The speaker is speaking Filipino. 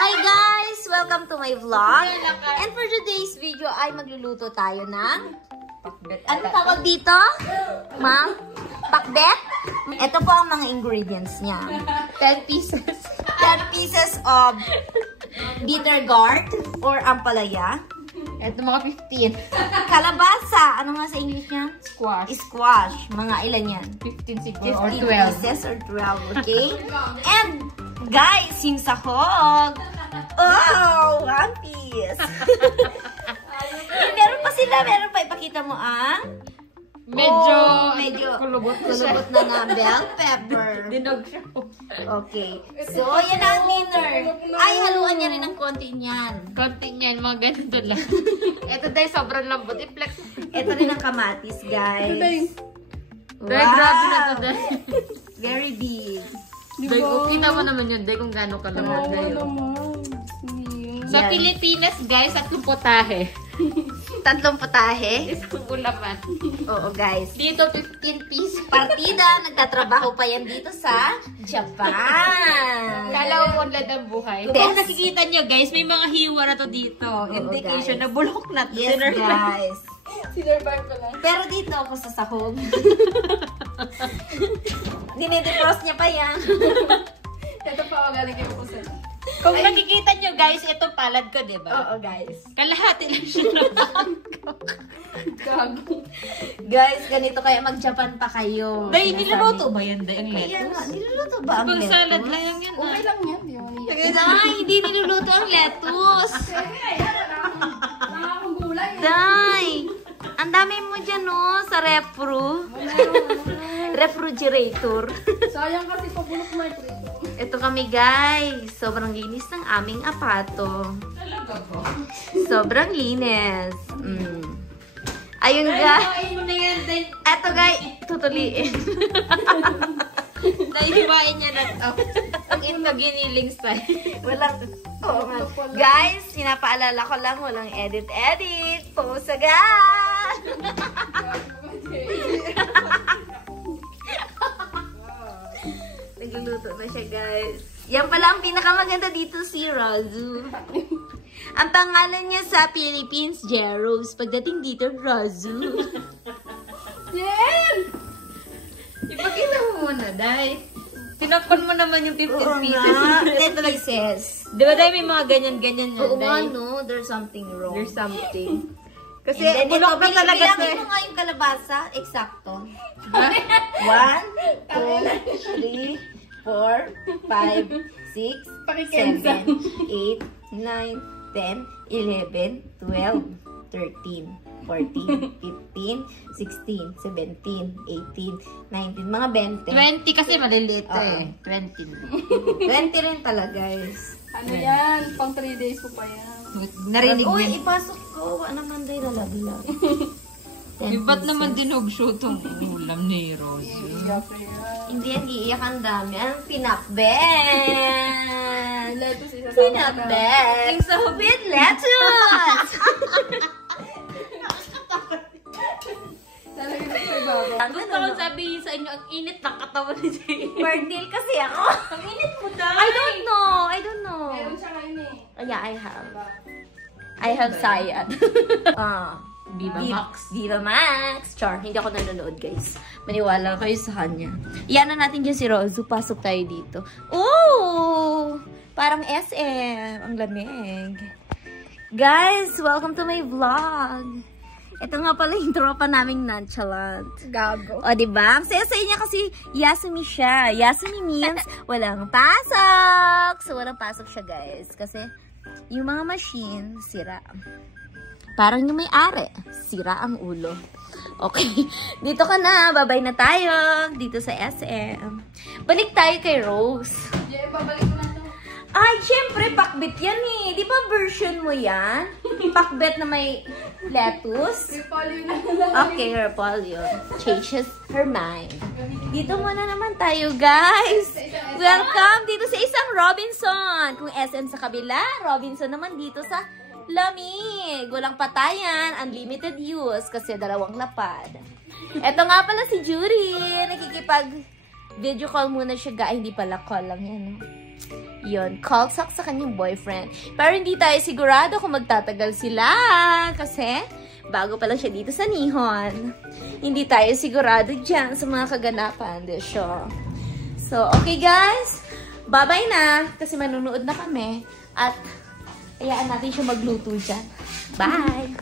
Hi guys! Welcome to my vlog. And for today's video ay magluluto tayo ng pakbet. Ano tawag dito? Ma'am? Pakbet? Ito po ang mga ingredients niya. 10 pieces. 10 pieces of bitter gourd or ampalaya. Ito mga 15. Kalabasa. Ano nga sa English niya? Squash. Squash. Mga ilan yan? 15 siguro. 15 or 12. pieces or 12. Okay? And guys, yung sahog. Oh, one piece. Meron pa sila. Meron pa. Ipakita mo ang medyo kulubot na bell pepper. Dinog siya. Okay. So, yan ang dinner. Ay, haluan niya rin ng konti niyan. Konti niyan, mga ganito lang. Ito dahil sobrang lambot. I-flex. Ito rin ang kamatis, guys. Dahil grabe na ito dahil. Very big. Dahil kita mo naman yun dahil kung gaano kalambot dahil. Sa Pilipinas, guys, 3 potahe. 3 potahe. Isang ulaman. Oo, guys. Dito, 15 pieces. Partida, nagtatrabaho pa yan dito sa Japan. Kala ko unlad ang buhay. Kung nakikita nyo, guys, may mga hiwa na to dito. Indication na bulok na to. Yes, guys. Sinervive ko lang. Pero dito ako sa sahog. Dinidefrost niya pa yan. Ito pa, magaling kayo po sa. Kung nakikita nyo, guys, ito palad ko, diba? Oo, guys. Kalahati lang siya naman. Gago. Guys, ganito kaya mag-Japan pa kayo. Day, niluluto ba yan, Day, ang Kaya nga, lettuce? niluluto ba ang Pag lettuce? salad lang yan. Okay lang yan. Ay, hindi niluluto ang lettuce. Nakakagulay. Day, ang dami mo dyan, no, sa refrigerator. Sayang kasi pabulok mo ito. Ito kami, guys. Sobrang linis ng aming apato. Sobrang linis. Ayun, guys. Ito, guys. Tutuliin. Nahihiwain niya na ito. Ang ito giniling style. Walang, oo nga. Guys, pinapaalala ko lang, walang edit. Post agad! Nagluluto na siya, guys. Yan pala ang pinakamaganda dito, si Razu. Ang pangalan niya sa Philippines, Jeros. Pagdating dito, Razu. Jen! Ipakita mo muna, Day. Tinakpan mo naman yung 15 Oo pieces. nga. Ito like says. Di ba, Day, may mga ganyan-ganyan yan, Oo nga, Day? no? There's something wrong. There's something. Kasi, And then, bulok na talaga ito bilangin eh. mo nga yung kalabasa. Eksakto. Ha? 1, 2, 3, 4, 5, 6, Pakikensa. 7, 8, 9, 10, 11, 12, 13, 14, 15, 16, 17, 18, 19, mga 20. 20 kasi maliliit Oo. eh. 20 na. 20 rin talaga, guys. Ano yan? Pang 3 days ko pa yan. Narinig Uy, niya. ipasok ko. Ano man day nalaglag? Ba't naman dinugsyo itong ulam ni Rose? Hindi yan, iiyak ang dami. Ang pinakben! Lettuce isa sa Pinakben! With lettuce! Talaga na sa ibabaw. Gusto ko sabihin sa inyo, ang init ng katawan ni Jay. Bardil kasi ako. Ang init mo dahil. I don't know. Meron siya ngayon eh. Yeah, I have Sayad. Viva Max. Viva Max. Char, hindi ako nanonood, guys. Maniwala kayo sa kanya. Iyan na natin dyan si Rozu. Pasok tayo dito. Ooh! Parang SM. Ang lamig. Guys, welcome to my vlog. Ito nga pala yung tropa naming nonchalant. Gago. O, diba? Ang saya-saya niya kasi Yasumi siya. Yasumi means walang pasok. So, walang pasok siya, guys. Kasi yung mga machine, sira. Parang yung may-ari, sira ang ulo. Okay. Dito ka na. Babay na tayo. Dito sa SM. Balik tayo kay Rose. Jen, babalik mo na ito. Ay, syempre, pakbet yan eh. Di ba version mo yan? Pakbet na may lettuce? Repolyo na lang. Okay, Repolyo. Changes her mind. Dito muna naman tayo, guys. Welcome dito sa isang Robinson. Kung SM sa kabila, Robinson naman dito sa lamig. Walang patayan, unlimited use kasi 2 lapad. Eto nga pala si Judy. Nakikipag video call muna siya, guys. Hindi pala call lang yan. Yun, call-sock sa kanyang boyfriend. Pero hindi tayo sigurado kung magtatagal sila. Kasi, bago pa lang siya dito sa Nihon. Hindi tayo sigurado dyan sa mga kaganapan. So, okay guys. Bye-bye na. Kasi manunood na kami. At, hayaan natin siya magluto dyan. Bye!